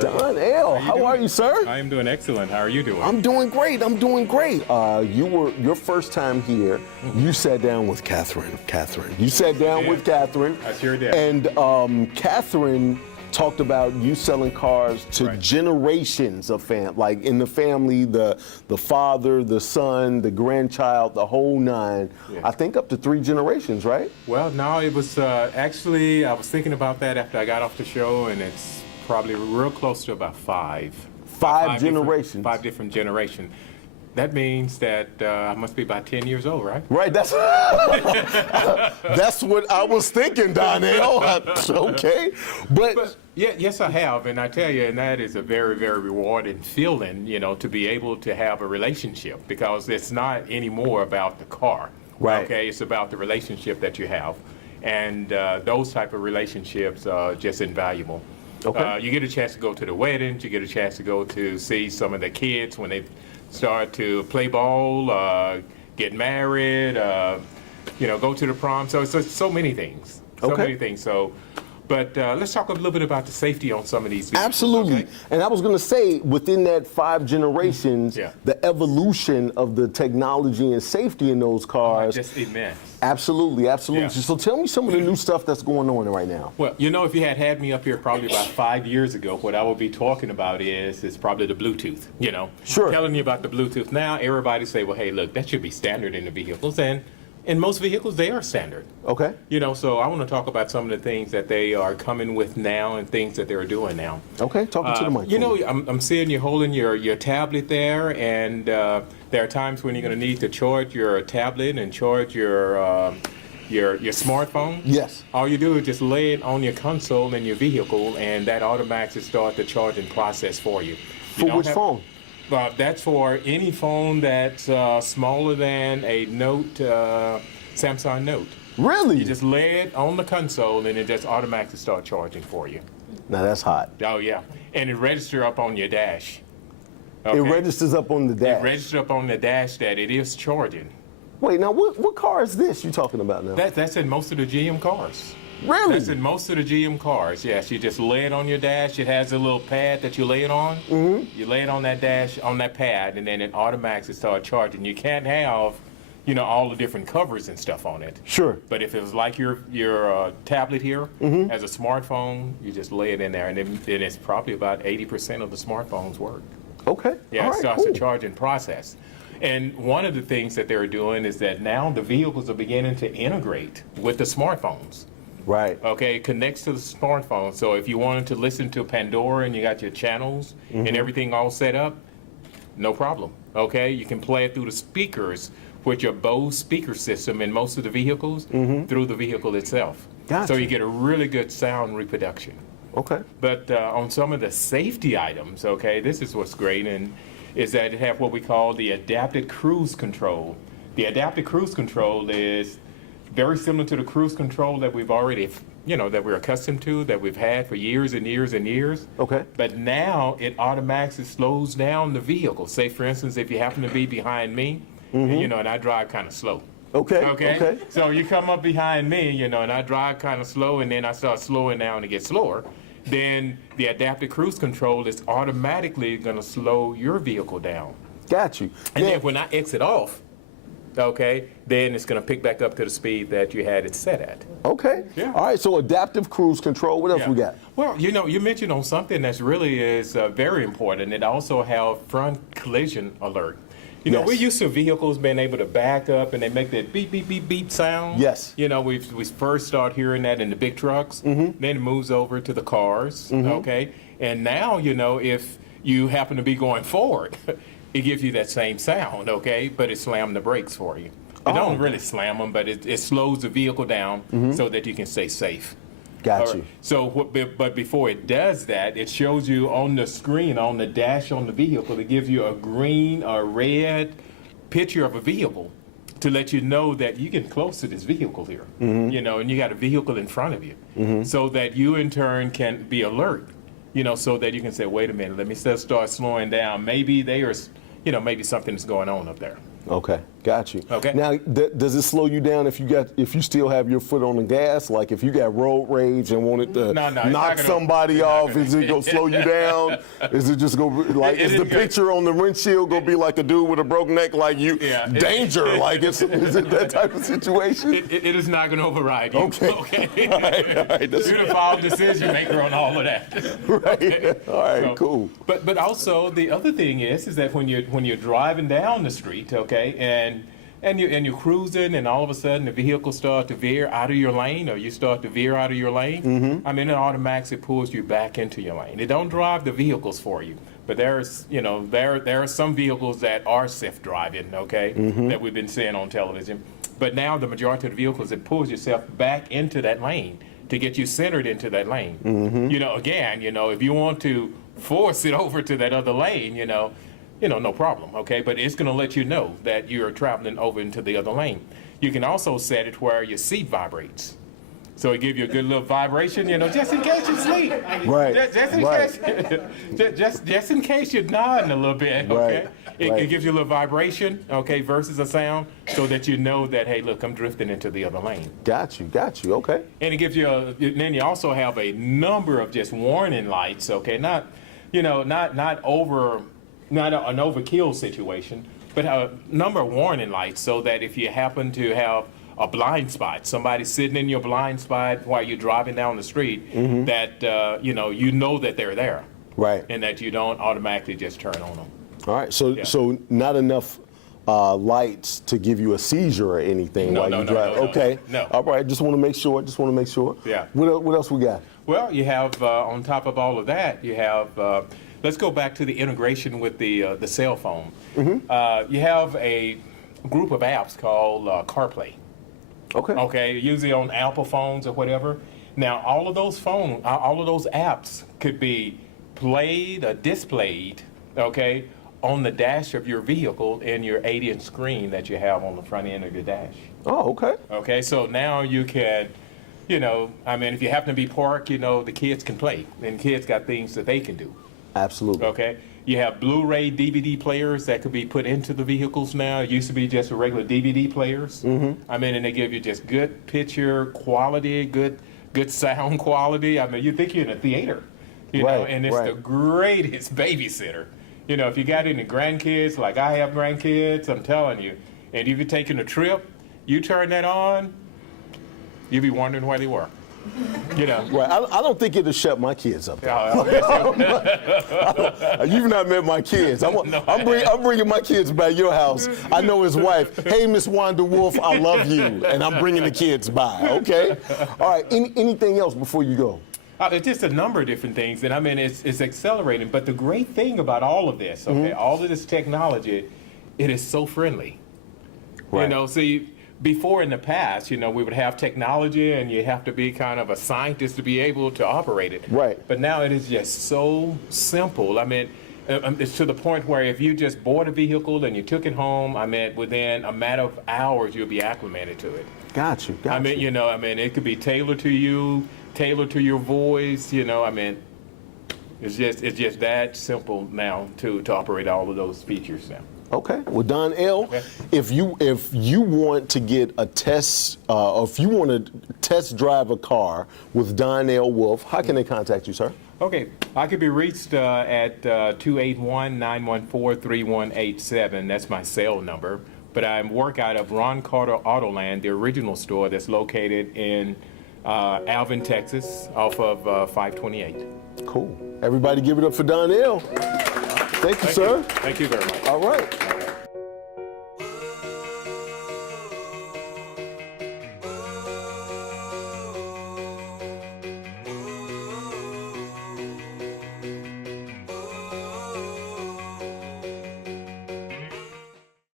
Don L, how are you, sir? I am doing excellent. How are you doing? I'm doing great. I'm doing great. You were your first time here. You sat down with Catherine. You sat down with Catherine. I sure did. And Catherine talked about you selling cars to generations of like in the family, the father, the son, the grandchild, the whole nine. Yeah. I think up to 3 generations, right? Well, no, it was actually, I was thinking about that after I got off the show, and it's probably real close to about 5. 5 generations. 5 different generations. That means that I must be about 10 years old, right? Right, that's that's what I was thinking, Donnell. Okay, but yeah, yes, I have, and I tell you, and that is a very, very rewarding feeling, you know, to be able to have a relationship, because it's not anymore about the car, right? Okay, it's about the relationship that you have, and those type of relationships are just invaluable. Okay, you get a chance to go to the weddings, you get a chance to go to see some of the kids when they start to play ball, get married, you know, go to the prom. So it's so many things. So many things. So, but let's talk a little bit about the safety on some of these vehicles. Absolutely. Okay? And I was going to say, within that 5 generations, Yeah. the evolution of the technology and safety in those cars. Just immense. Absolutely, absolutely. Yeah. So tell me some of the new stuff that's going on right now. Well, you know, if you had me up here probably about 5 years ago, what I would be talking about is probably the Bluetooth, you know. Sure. Telling you about the Bluetooth. Now, everybody say, well, hey, look, that should be standard in the vehicles. And in most vehicles, they are standard. Okay. You know, so I want to talk about some of the things that they are coming with now and things that they're doing now. Okay, talking to the mic. You know, I'm seeing you holding your tablet there, and there are times when you're going to need to charge your tablet and charge your smartphone. Yes. All you do is just lay it on your console in your vehicle, and that automatically starts the charging process for you. For which phone? That's for any phone that's smaller than a Note, Samsung Note. Really? You just lay it on the console, and it just automatically starts charging for you. Now that's hot. Oh, yeah. And it registers up on your dash. Okay? It registers up on the dash. It registers up on the dash that it is charging. Wait, now what car is this you're talking about now? That's in most of the GM cars. Really? That's in most of the GM cars, yes. You just lay it on your dash. It has a little pad that you lay it on. Mm-hmm. You lay it on that dash, on that pad, and then it automatically starts charging. You can't have, you know, all the different covers and stuff on it. Sure. But if it was like your tablet here, as a smartphone, you just lay it in there, and then it's probably about 80% of the smartphones work. Okay. Yeah, All it right, starts cool. the charging process. And one of the things that they're doing is that now the vehicles are beginning to integrate with the smartphones. Right. Okay, it connects to the smartphone. So if you wanted to listen to Pandora and you got your channels and everything all set up, no problem. Okay, you can play it through the speakers with your Bose speaker system in most of the vehicles through the vehicle itself. Gotcha. So you get a really good sound reproduction. Okay. But on some of the safety items, okay, this is what's great, and is that it have what we call the adaptive cruise control. The adaptive cruise control is very similar to the cruise control that we've already, you know, that we're accustomed to, that we've had for years and years and years. Okay. But now it automatically slows down the vehicle. Say, for instance, if you happen to be behind me, and, you know, and I drive kind of slow. Okay. Okay. So you come up behind me, you know, and I drive kind of slow, and then I start slowing down and get slower. Then the adaptive cruise control is automatically going to slow your vehicle down. Got you. And Now- then when I exit off, okay, then it's going to pick back up to the speed that you had it set at. Okay. Yeah. All right. So adaptive cruise control. What else we got? Well, you know, you mentioned on something that's really is very important. It also have front collision alert. You know, Yes. we're used to vehicles being able to back up and they make that beep, beep, beep, beep sound. Yes. You know, we first start hearing that in the big trucks. Then it moves over to the cars, okay? And now, you know, if you happen to be going forward, it gives you that same sound, okay? But it slams the brakes for you. It don't really slam them, but it slows the vehicle down so that you can stay safe. Got All right. you. So, but before it does that, it shows you on the screen, on the dash on the vehicle, it gives you a green or red picture of a vehicle to let you know that you get close to this vehicle here, you know, and you got a vehicle in front of you, so that you in turn can be alert, you know, so that you can say, wait a minute, let me start slowing down. Maybe there's, you know, maybe something is going on up there. Okay, got you. Okay. Now, does it slow you down if you still have your foot on the gas? Like if you got road rage and wanted to knock somebody off, is it gonna slow you down? Is it just gonna be like is the picture on the windshield gonna be like a dude with a broken neck, like you danger? Like is it that type of situation? It is not gonna override you. Okay. Okay. All right. You're the final decision maker on all of that. Right. Okay? All right. So, Cool. But also the other thing is that when you're driving down the street, okay, and you're cruising, and all of a sudden the vehicle starts to veer out of your lane, or you start to veer out of your lane. I mean, it automatically pulls you back into your lane. It don't drive the vehicles for you, but there's there are some vehicles that are self-driving, okay, that we've been seeing on television. But now the majority of the vehicles, it pulls yourself back into that lane to get you centered into that lane. Again, if you want to force it over to that other lane, no problem, okay? But it's going to let you know that you're traveling over into the other lane. You can also set it where your seat vibrates. So it gives you a good little vibration, just in case you sleep. Right. Just in case you're nodding a little bit, okay? Right. It gives you a little vibration, okay, versus a sound, so that you know that, hey, look, I'm drifting into the other lane. Got you, okay. And it gives you then you also have a number of just warning lights, okay? Not an overkill situation, but a number of warning lights, so that if you happen to have a blind spot, somebody sitting in your blind spot while you're driving down the street, that you know that they're there, Right. and that you don't automatically just turn on them. All right. So not enough lights to give you a seizure or anything while you drive. Okay. No. All right. Just want to make sure. Yeah. What else we got? Well, you have on top of all of that, you have. Let's go back to the integration with the cell phone. You have a group of apps called CarPlay. Okay. Okay, usually on Apple phones or whatever. Now, all of those apps could be played or displayed, okay, on the dash of your vehicle in your 80-inch screen that you have on the front end of your dash. Oh, okay. Okay, so now you can, if you happen to be parked, the kids can play, and kids got things that they can do. Absolutely. Okay. You have Blu-ray DVD players that could be put into the vehicles now. It used to be just regular DVD players. And they give you just good picture quality, good sound quality. You think you're in a theater, and it's the greatest babysitter. If you got any grandkids, like I have grandkids, I'm telling you, and if you're taking a trip, you turn that on, you'll be wondering where they were. Right. I don't think it'll shut my kids up. You've not met my kids. I'm bringing my kids by your house. I know his wife. Hey, Miss Wanda Wolfe, I love you, and I'm bringing the kids by. Okay. All right. Anything else before you go? It's just a number of different things, and it's accelerating. But the great thing about all of this, all of this technology, it is so friendly. Right. See. Before in the past, we would have technology and you have to be kind of a scientist to be able to operate it. Right. But now it is just so simple. It's to the point where if you just bought a vehicle and you took it home, within a matter of hours, you'll be acclimated to it. Got you. It could be tailored to you, tailored to your voice, it's just that simple now to operate all of those features now. Okay. Well, Donnell, if you want to get a test, or if you want to test drive a car with Donnell Wolfe, how can they contact you, sir? Okay. I could be reached at 281-914-3187. That's my cell number. But I work out of Ron Carter Autoland, the original store that's located in Alvin, Texas, off of 528. Cool. Everybody give it up for Donnell. Thank you, sir. Thank you very much. All right.